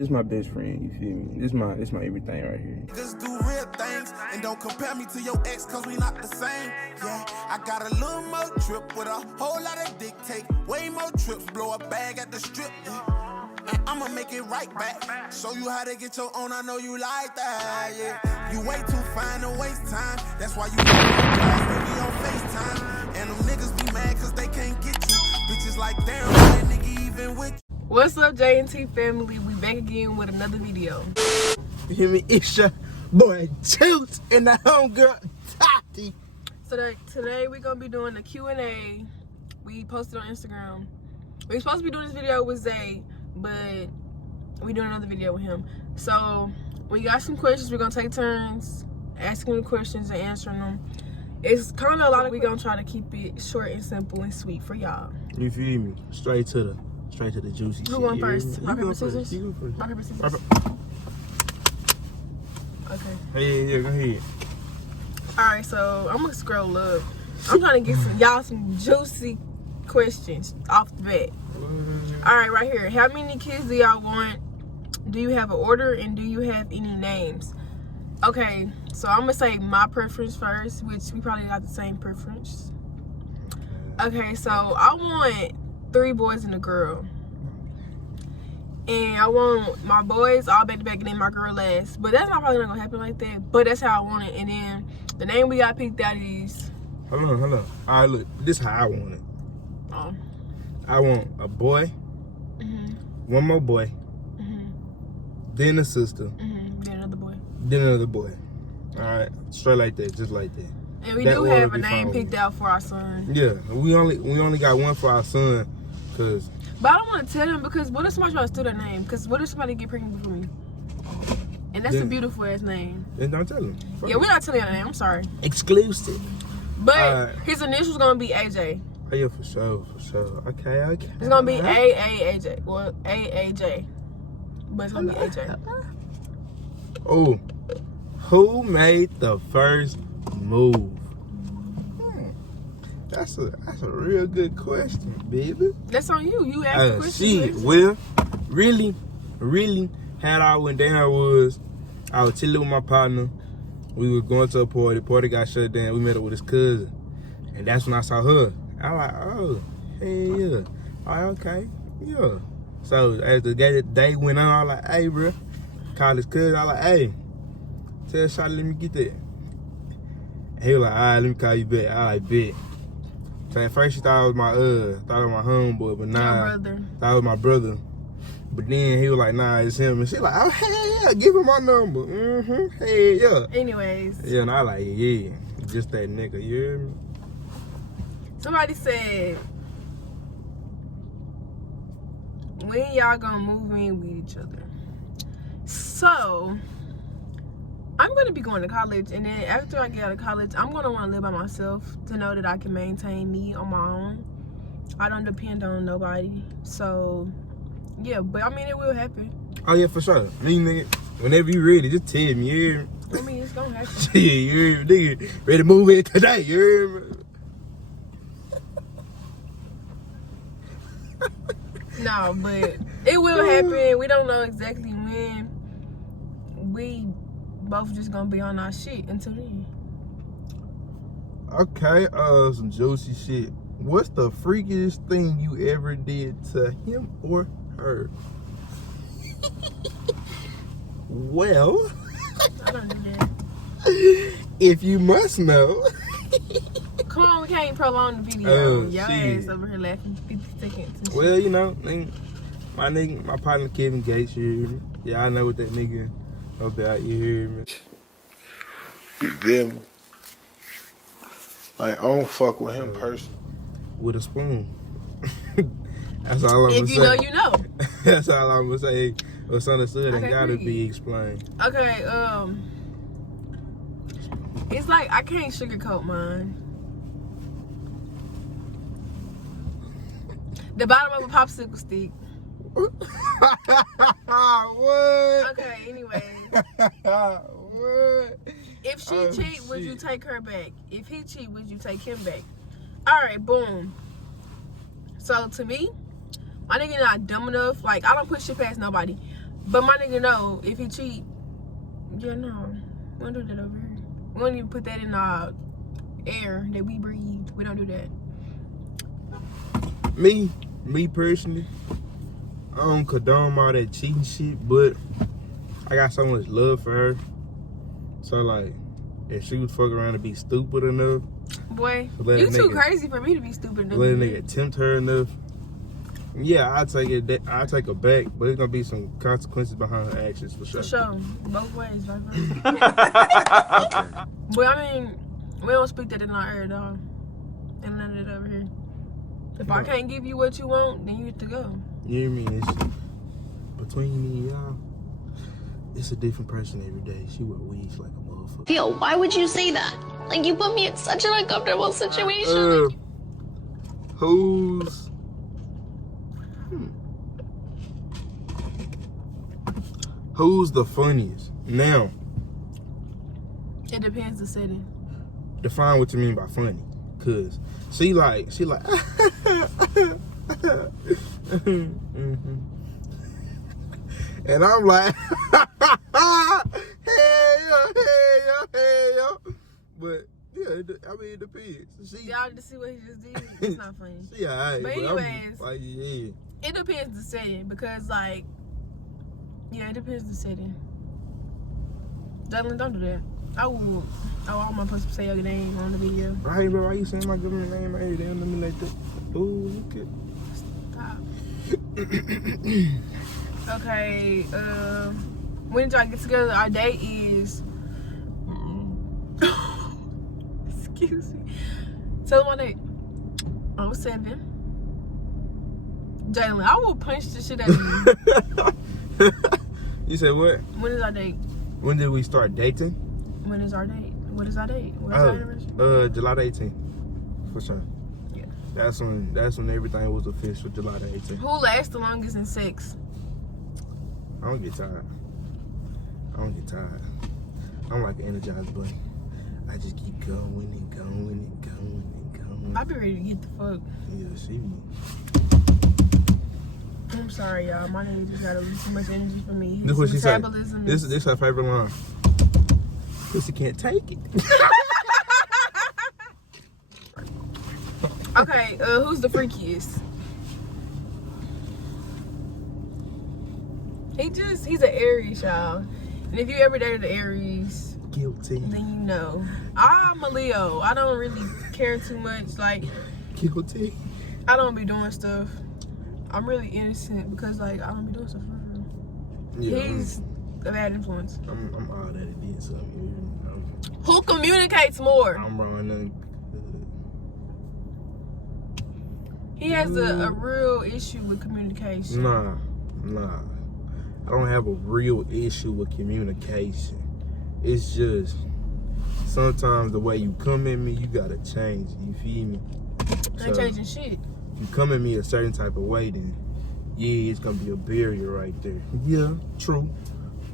This is my best friend, you feel me? This my everything right here. Niggas do real things and don't compare me to your ex cause we not the same. Yeah, I got a little more trip with a whole lot of dick take. Way more trips, blow a bag at the strip. Yeah. And I'ma make it right back. Show you how to get your own, I know you like that. Yeah, you way too fine to waste time. That's why you with me on FaceTime. And them niggas be mad cause they can't get you. Bitches like damn, that nigga even with you. What's up, J&T family? We back again with another video. You hear me? It's your boy Toots and the homegirl Tati. So today we're gonna be doing a Q&A. We posted on Instagram. We were supposed to be doing this video with Zay, but we doing another video with him. So we got some questions. We're gonna take turns asking the questions and answering them. It's kind of a lot. We're gonna try to keep it short and simple and sweet for y'all. You feel me? Straight to the juicy shit. Who won first? Rock, paper, You scissors? go first. Rock, paper, scissors. Okay. Yeah, go ahead. Alright, so I'm gonna scroll up. I'm trying to get some juicy questions off the bat. Alright, right here. How many kids do y'all want? Do you have an order and do you have any names? Okay, so I'm gonna say my preference first, which we probably got the same preference. Okay, so I want 3 boys and a girl. And I want my boys all back to back and then my girl last. But that's probably not gonna happen like that. But that's how I want it. And then the name we got picked out is... Hold on. All right, look. This is how I want it. Oh. I want a boy, one more boy, then a sister, Then another boy. then another boy. All right, straight like that, just like that. And we That do order have a be name fine. picked out for our son. Yeah, we only got one for our son, cause But I don't want to tell him because what if somebody try to steal their name? Because what if somebody get pregnant before me? And that's a Then- beautiful ass name. then don't tell him. Yeah, we're not telling your name. I'm sorry. Exclusive. But his initials gonna be AJ. Oh yeah, for sure. Okay. It's gonna be AAJ. Well, AAJ. But it's gonna be AJ. Oh, who made the first move? That's a real good question, baby. That's on you. You asked the question. Shit, well, really, how I went down was I was chilling with my partner. We were going to a party. Party got shut down. We met up with his cousin, and that's when I saw her. I was like, oh, hey, yeah. All right, okay, yeah. So as the day went on, I was like, hey, bro, call his cousin. I was like, hey, tell Shawty, let me get that. And he was like, all right, let me call you back. I like, bet. So at first she thought it was my homeboy, but nah, brother. thought it was my brother. But then he was like, nah, it's him. And she like, oh, hey, yeah, give him my number. Hey, yeah. Anyways. Yeah, and I like, yeah, just that nigga, you hear me? Somebody said, when y'all gonna move in with each other? So, I'm gonna be going to college, and then after I get out of college, I'm gonna want to live by myself to know that I can maintain me on my own. I don't depend on nobody. So, yeah, but I mean, it will happen. Oh, yeah, for sure. Me, nigga, whenever you ready, just tell me, you hear me? I mean, it's gonna happen. Yeah, you hear me, nigga? Ready to move in today, you hear me? No, but it will happen. We don't know exactly when. We both just gonna be on our shit until then. Okay, some juicy shit. What's the freakiest thing you ever did to him or her? Well, I don't do that. if you must know. Come on, we can't prolong the video. Oh, Y'all shit. ass over here laughing 50 seconds. And Well, you know, my partner Kevin Gates, you hear me? Yeah, I know what that nigga about, you hear me? You feel me? Like, I don't fuck with him personally. With a spoon. That's all I'm gonna say. if you know, you know. That's all I'm gonna say. What's understood and Okay, gotta period. be explained. Okay, it's like I can't sugarcoat mine. The bottom of a popsicle stick. What? Okay, anyway. What? If she Oh, cheat, would you shit. take her back? If he cheat, would you take him back? Alright, boom. So to me, my nigga not dumb enough. Like, I don't put shit past nobody. But my nigga know if he cheat, yeah, no, we don't do that over here. We don't even put that in our air that we breathe. We don't do that. Me personally, I don't condone all that cheating shit, but I got so much love for her. So like, if she would fuck around and be stupid enough, boy, let you a too nigga- crazy for me to be stupid enough. let a nigga tempt her enough, yeah, I take it. I take her back, but it's gonna be some consequences behind her actions for sure. For sure, both ways, right? But I mean, we don't speak that in our air, dog. And none of that over here. If I can't give you what you want, then you get to go. You hear me? It's between me and y'all. It's a different person every day. She wear wigs like a motherfucker. Theo, why would you say that? Like, you put me in such an uncomfortable situation. Who's Who's the funniest? Now, It depends the setting. define what you mean by funny. Cause she like Mhm. And I'm like hey yo. But yeah, I mean it depends. Y'all just see what he just did? It's not funny. She alright. But anyways, like, yeah. it depends the setting because, like, yeah, it depends the setting. Don't do that. I will. Oh, I'm not supposed to say your name on the video. Right, bro, why you saying my government name right here? They don't know me like that. Ooh, look Stop. Okay, when did y'all get together? Our date is excuse me. Tell them my date. 07. Jalen, I will punch the shit out of you. You said what? When is our date? When did we start dating? When is our date? What is our date? What is our anniversary? July the 18th. For sure. Yeah. That's when everything was official, July the 18th. Who lasts the longest in sex? I don't get tired. I'm like an energized bunny. I just keep going and going and going and going. I be ready to get the fuck. Yeah, see. I'm sorry, y'all. My nigga just got a little too much energy for me. This is what she said. Metabolism This is- is her favorite line. Pussy can't take it. Okay, who's the freakiest? He's an Aries, y'all. And if you ever dated an Aries, Guilty. then you know. I'm a Leo. I don't really care too much. Like, Guilty. I don't be doing stuff. I'm really innocent because, like, I don't be doing stuff for real. Yeah, He's a bad influence. I'm all that it did something. Who communicates more? I'm wrong. He has a real issue with communication. Nah. I don't have a real issue with communication. It's just sometimes the way you come at me, you gotta change it. You feel me? I ain't changing shit. If you come at me a certain type of way, then yeah, it's gonna be a barrier right there. Yeah, true.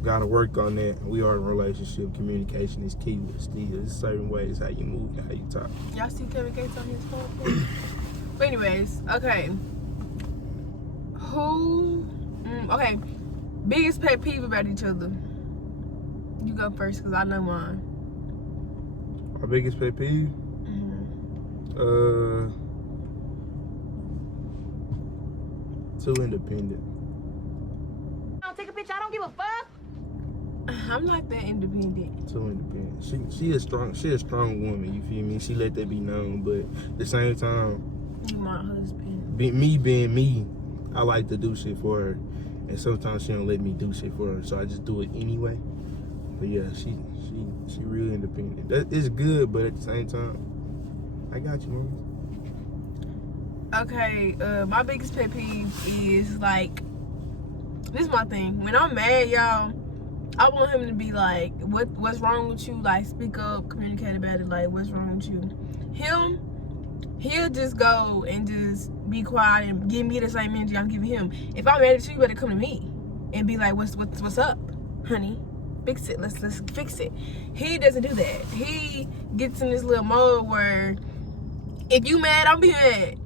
Gotta work on that. We are in a relationship. Communication is key, but still, there's certain ways how you move and how you talk. Y'all see Kevin Gates on his phone? But anyways, okay. Okay. Biggest pet peeve about each other. You go first, because I know mine. My biggest pet peeve? Too independent. Don't take a picture, I don't give a fuck. I'm not that independent. Too independent. She a strong woman, you feel me? She let that be known, but at the same time, You my husband. me being me, I like to do shit for her. And sometimes she don't let me do shit for her, so I just do it anyway. But yeah, she real independent. That is good, but at the same time, I got you, mama. Okay, my biggest pet peeve is, like, this is my thing. When I'm mad, y'all, I want him to be like, what's wrong with you? Like, speak up, communicate about it. Like, what's wrong with you? He'll just go and just be quiet and give me the same energy I'm giving him. If I'm mad at you, you better come to me and be like, what's up, honey? Fix it. Let's fix it. He doesn't do that. He gets in this little mode where if you mad, I'll be mad.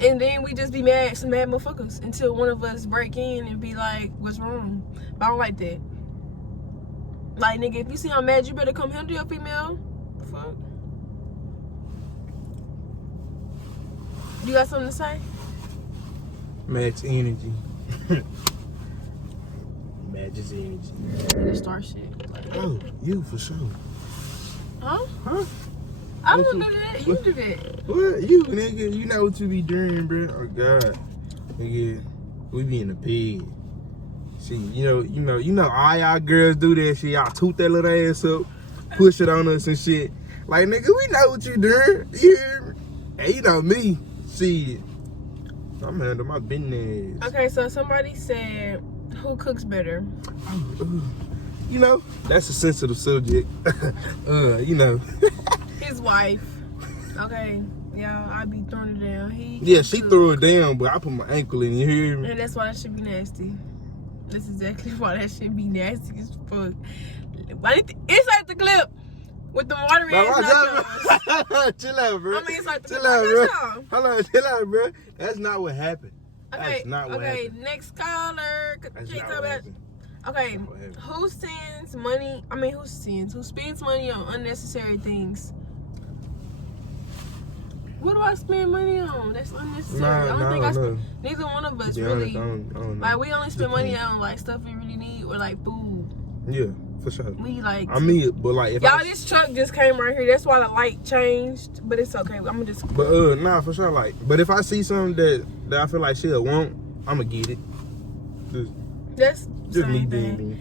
And then we just be mad, some mad motherfuckers, until one of us break in and be like, what's wrong? I don't like that. Like, nigga, if you see I'm mad, you better come handle your female. Fuck. You got something to say? Max energy. Matches energy. Nigga start shit. Like, Oh, you for sure. huh? Huh? I don't do that. You do that. What? You, nigga, you know what you be doing, bro. Oh, God. Nigga, we be in the pig. See, you know, all y'all girls do that shit. Y'all toot that little ass up, push it on us and shit. Like, nigga, we know what you doing. You hear me? And you know me. See, I'm handling my business. Okay, so somebody said, who cooks better? You know, that's a sensitive subject. You know. His wife. Okay, yeah, I be throwing it down. Yeah, she cook. threw it down, but I put my ankle in. You hear me? And that's why that should be nasty. That's exactly why that should be nasty as fuck. Insert the clip with the watery ass nachos. Chill out, bro. I mean, insert the Chill clip. out, Like, bro. that's all. Hold on, chill out, bro. That's not what happened. Okay, That's not what okay, happened. next caller. That's Can't not talk what about. happened. Okay, That's what happened. who sends money? Who spends money on unnecessary things? What do I spend money on? That's unnecessary. I don't think I spend. Neither one of us To be really. honest, I don't know. Like, we only spend money on like stuff we really need or like food. Yeah, for sure. We like. I mean, but like if y'all, I, this truck just came right here. That's why the light changed, but it's okay. I'm gonna just. but nah, for sure. Like, but if I see something that I feel like she'll want, I'ma get it. That's Just me same being thing. me.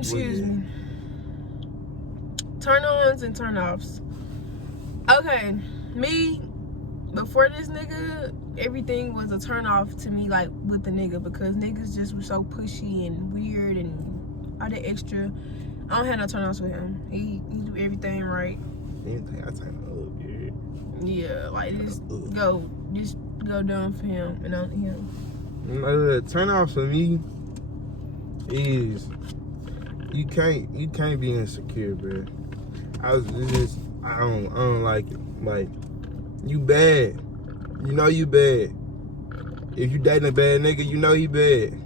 Excuse Yeah. me. Turn ons and turn offs. Okay, me before this nigga, everything was a turn off to me, like with the nigga, because niggas just were so pushy and weird and all that extra. I don't have no turn offs with him. He do everything right. Anything I turn up, yeah. Yeah, like just go down for him and only him. Turn off for me is you can't be insecure, bro. I don't like it. Like, you bad. You know you bad. If you dating a bad nigga, you know he bad.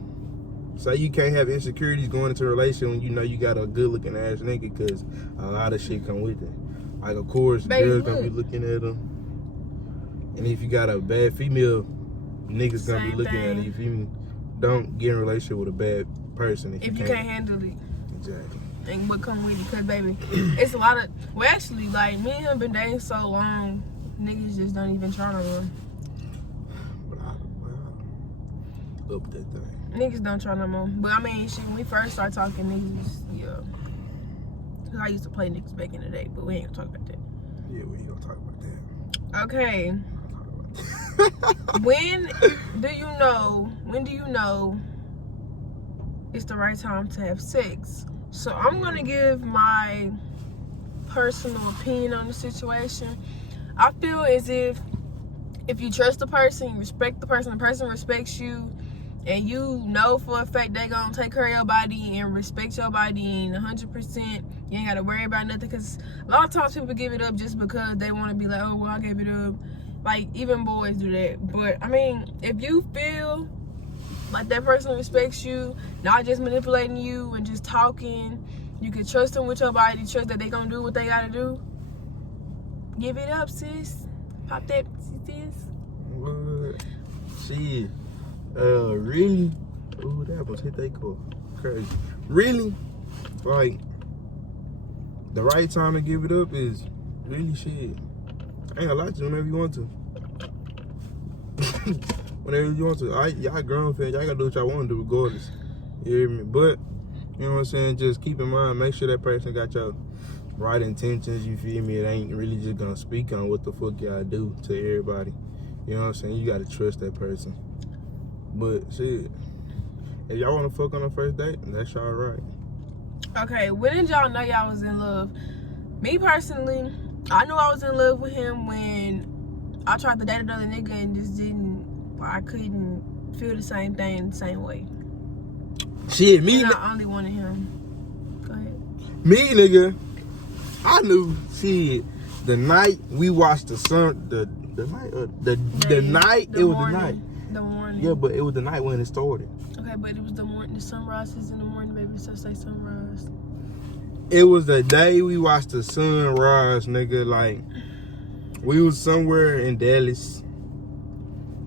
So you can't have insecurities going into a relationship when you know you got a good looking ass nigga, because a lot of shit come with it. Like, of course, Baby, girls gonna be look. looking at them. And if you got a bad female, niggas gonna be Same looking at thing. it. You feel me? Don't get in a relationship with a bad person if If you can't handle it. Exactly. And what come with it, cause baby, it's a lot of. Well, actually, like me and him been dating so long, niggas just don't even try no more. But I up that thing. Niggas don't try no more. But I mean, shit, when we first started talking, niggas, yeah. Cause I used to play niggas back in the day, but we ain't gonna talk about that. Yeah, we ain't gonna talk about that. Okay. When do you know it's the right time to have sex? So I'm gonna give my personal opinion on the situation. I feel as if you trust the person, you respect the person respects you, and you know for a fact they gonna take care of your body and respect your body and 100%, you ain't gotta worry about nothing. Cause a lot of times people give it up just because they wanna be like, oh well, I gave it up. Like, even boys do that. But I mean, if you feel like that person respects you, not just manipulating you and just talking, you can trust them with your body, trust that they gonna do what they gotta do. Give it up, sis. Pop that, sis. What? Shit. Really? Ooh, that was hit they car. Crazy. Really? Like, the right time to give it up is really shit. I ain't gonna lie to you, whenever you want to. Whenever you want to. Y'all grown fans, y'all gotta do what y'all want to do regardless. You hear me? But, you know what I'm saying? Just keep in mind, make sure that person got your right intentions, you feel me? It ain't really just gonna speak on what the fuck y'all do to everybody. You know what I'm saying? You gotta trust that person. But, shit, if y'all wanna fuck on the first date, that's y'all right. Okay, when did y'all know y'all was in love? Me personally, I knew I was in love with him when I tried to date another nigga and just I couldn't feel the same thing the same way. Shit, me, And I only wanted him. Go ahead. me, nigga, I knew, shit, the night we watched the sun, the night, the night, it was the night. The morning. Yeah, but it was the night when it started. Okay, but it was the morning. The sunrise is in the morning, baby, so say sunrise. It was the day we watched the sunrise, nigga. Like, we was somewhere in Dallas.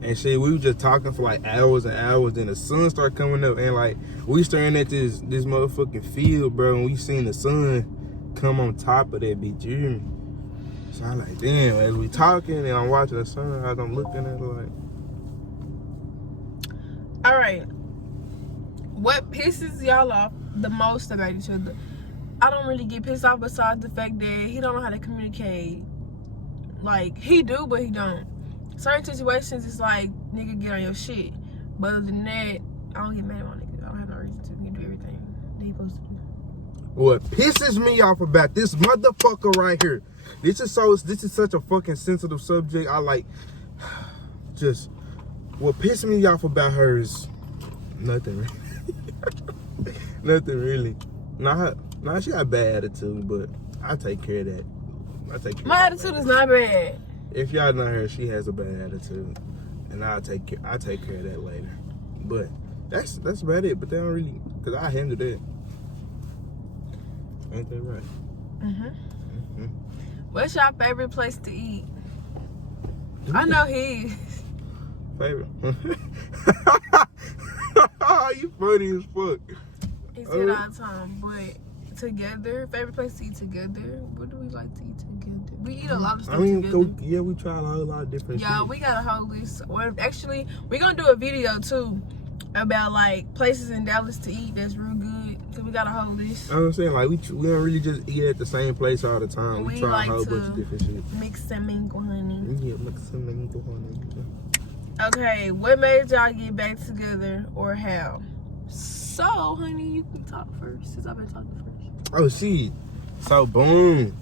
And shit, we was just talking for like hours and hours. Then the sun started coming up. And like, we staring at this motherfucking field, bro. And we seen the sun come on top of that bitch, you hear me? So I'm like, damn, as we talking and I'm watching the sunrise, I'm looking at it like. All right. What pisses y'all off the most about each other? I don't really get pissed off besides the fact that he don't know how to communicate. Like, he do, but he don't. Certain situations, it's like, nigga, get on your shit. But other than that, I don't get mad at my nigga. I don't have no reason to. He do everything that he supposed to do. What pisses me off about this motherfucker right here. This is such a fucking sensitive subject. I like, just, what pisses me off about her is nothing really. Nothing really. Nah, she got a bad attitude, but I take care of that. My attitude is not bad. If y'all know her, she has a bad attitude, and I'll take care of that later. But that's about it. But they don't really, cause I handle that. Ain't that right? What's your favorite place to eat? I know his. Favorite? You funny as fuck. He said all the time, but together, favorite place to eat together. What do we like to eat together? We eat a lot of stuff together. We try a whole lot of different shit. Yeah, we got a whole list. Well, actually, we're gonna do a video too about like places in Dallas to eat that's real good. Cause we got a whole list. You know what I'm saying? Like, we don't really just eat at the same place all the time. We try like a whole bunch of different shit. Mix and mingle, honey. Yeah, mix and mingle, honey. Okay, what made y'all get back together or how? So, honey, you can talk first since I've been talking first. Oh, shit. So, boom.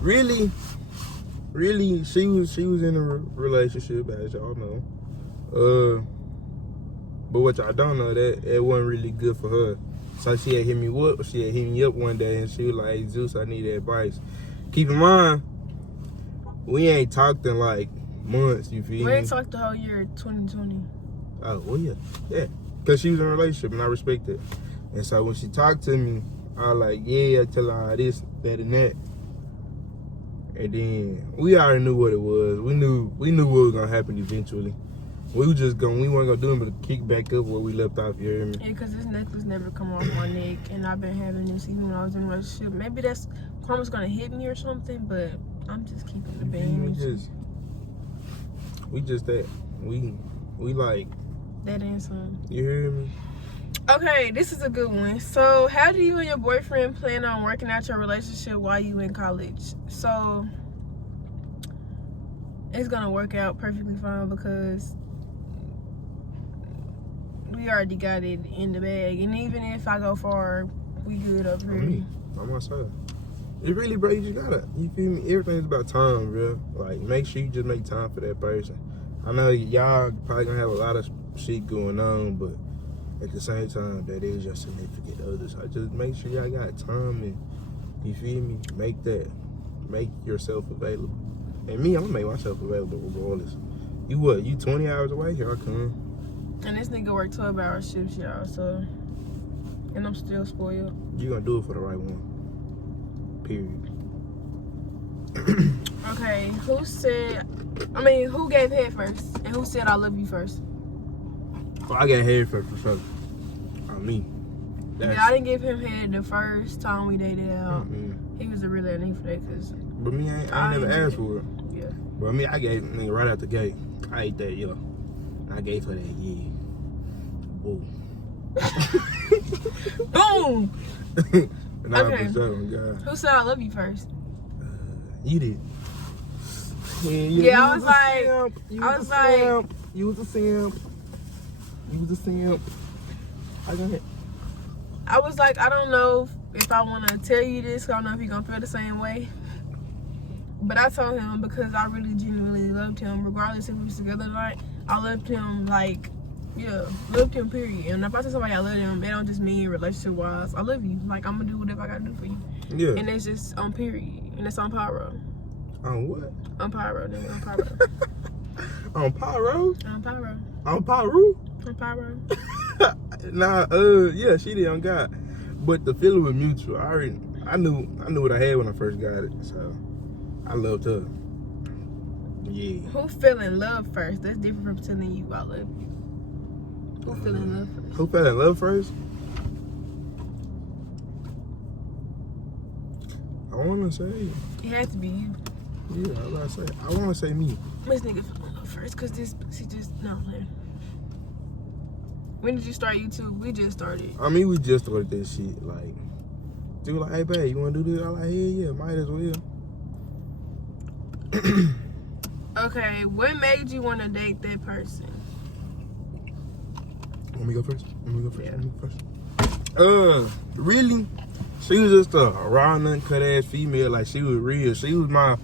Really, she was in a relationship, as y'all know. But what y'all don't know, that it wasn't really good for her. So she had hit me up one day, and she was like, "Hey, Zeus, I need advice." Keep in mind, we ain't talked in like months. You feel me? We ain't talked the whole year 2020. Oh, well, yeah, cause she was in a relationship, and I respect it. And so when she talked to me, I was like, yeah, I tell her this, that, and that. And then we already knew what it was. We knew what was gonna happen eventually. We weren't gonna do it but kick back up where we left off, you hear me? Yeah, because this necklace never come off my neck, and I've been having this even when I was in a relationship. Maybe that's karma's gonna hit me or something, but I'm just keeping the band. We just that. We like that and some. You hear me? Okay, this is a good one. So, how do you and your boyfriend plan on working out your relationship while you in college? So, it's gonna work out perfectly fine because we already got it in the bag. And even if I go far, we good up here. On my side. It really, bro, you just gotta, you feel me? Everything's about time, bro. Like, make sure you just make time for that person. I know y'all probably gonna have a lot of shit going on, but at the same time, that is your significant other. So just make sure y'all got time and, you feel me? Make yourself available. And me, I'm gonna make myself available regardless. You what? You 20 hours away? Here I come. And this nigga work 12-hour shifts, y'all, so. And I'm still spoiled. You gonna do it for the right one. Period. Okay, who gave head first? And who said I love you first? Oh, I got head first for sure. On me. Yeah, I didn't give him head the first time we dated out. He was a real nigga for that, cause. But me, I never asked for it. Yeah. But me, I gave nigga right out the gate. I ate that, yo. I gave her that, yeah. Boom. Boom! Nah, Okay. for sure, God. Who said I love you first? You did. Yeah, I was like, You was a simp. I was like, I don't know if I want to tell you this. I don't know if you're going to feel the same way. But I told him because I really genuinely loved him, regardless if we was together or not. I loved him, like, yeah, loved him, period. And if I tell somebody I love them, it don't just mean relationship-wise. I love you. Like, I'm going to do whatever I got to do for you. Yeah. And it's just on period. And it's on pyro. On what? On pyro, nigga. On pyro. On pyro? On pyro. On pyro? On pyro. Yeah, she did on God. But the feeling was mutual. I knew what I had when I first got it. So I loved her. Yeah. Who fell in love first? That's different from telling you I love you. Who fell in love first? Who fell in love first? I wanna say. It had to be you. Yeah, I was about to say. I wanna say me. This nigga fell in love first, cause she just no man. When did you start YouTube? We just started. I mean, we just started this shit. Like, dude, like, hey, babe, you wanna do this? I'm like, yeah, might as well. Okay, what made you want to date that person? Want me to go first? Yeah. Really? She was just a raw, uncut ass female. Like, she was real. She was my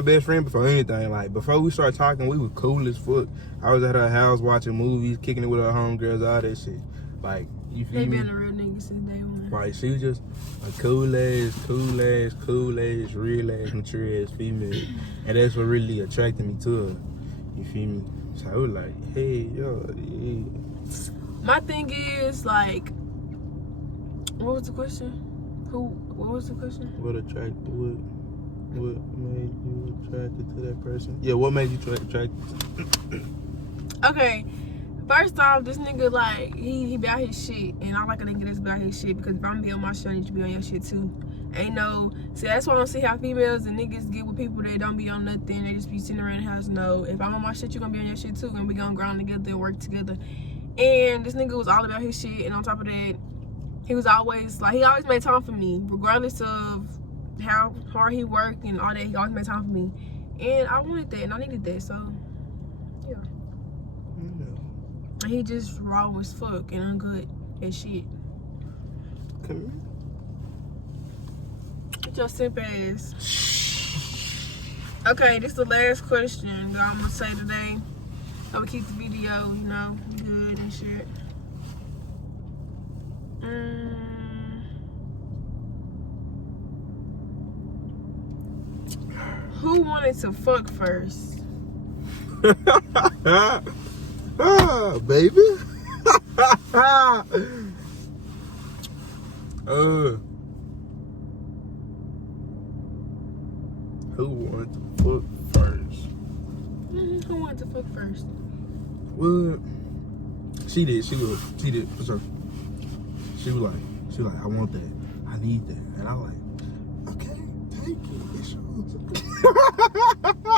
best friend before anything. Like, before we started talking, we were cool as fuck. I was at her house watching movies, kicking it with her homegirls, all that shit. Like, you feel They me? been a real nigga since day one. Like, she was just a cool ass, real ass, mature ass female. And that's what really attracted me to her. You feel me? So I was like, hey, yo, yeah. My thing is, like, what was the question? What was the question? What made you attracted to that person? Yeah, what made you attracted to? Okay, first off, this nigga, like, he be out his shit, and I like a nigga that's about his shit, because if I'm be on my shit, I need you to be on your shit too. See, that's why I don't see how females and niggas get with people that don't be on nothing, they just be sitting around the house. No, if I'm on my shit, you gonna be on your shit too, and we gonna grind together and work together. And this nigga was all about his shit, and on top of that, he was always, like, he always made time for me, regardless of how hard he worked and all that, he always made time for me. And I wanted that, and I needed that, so, yeah. And he just raw as fuck and ungood as shit. Come here. Get your simp ass. Okay, this is the last question that I'm gonna say today. I'm gonna keep the video, you know, good and shit. Who wanted to fuck first? Baby. Who wanted to fuck first? Who wanted to fuck first? Well, she did for sure. She was like, I want that, I need that, and I was like, okay, take it. It's yours.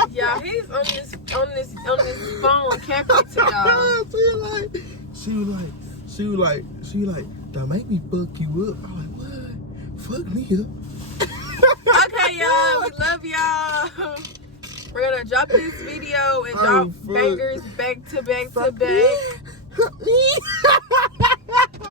Yeah, he's on this phone capping to y'all. She was like, don't make me fuck you up. I was like, what? Fuck me up. Okay, y'all, we love y'all. We're gonna drop this video and drop bangers back to back to back. Fuck me.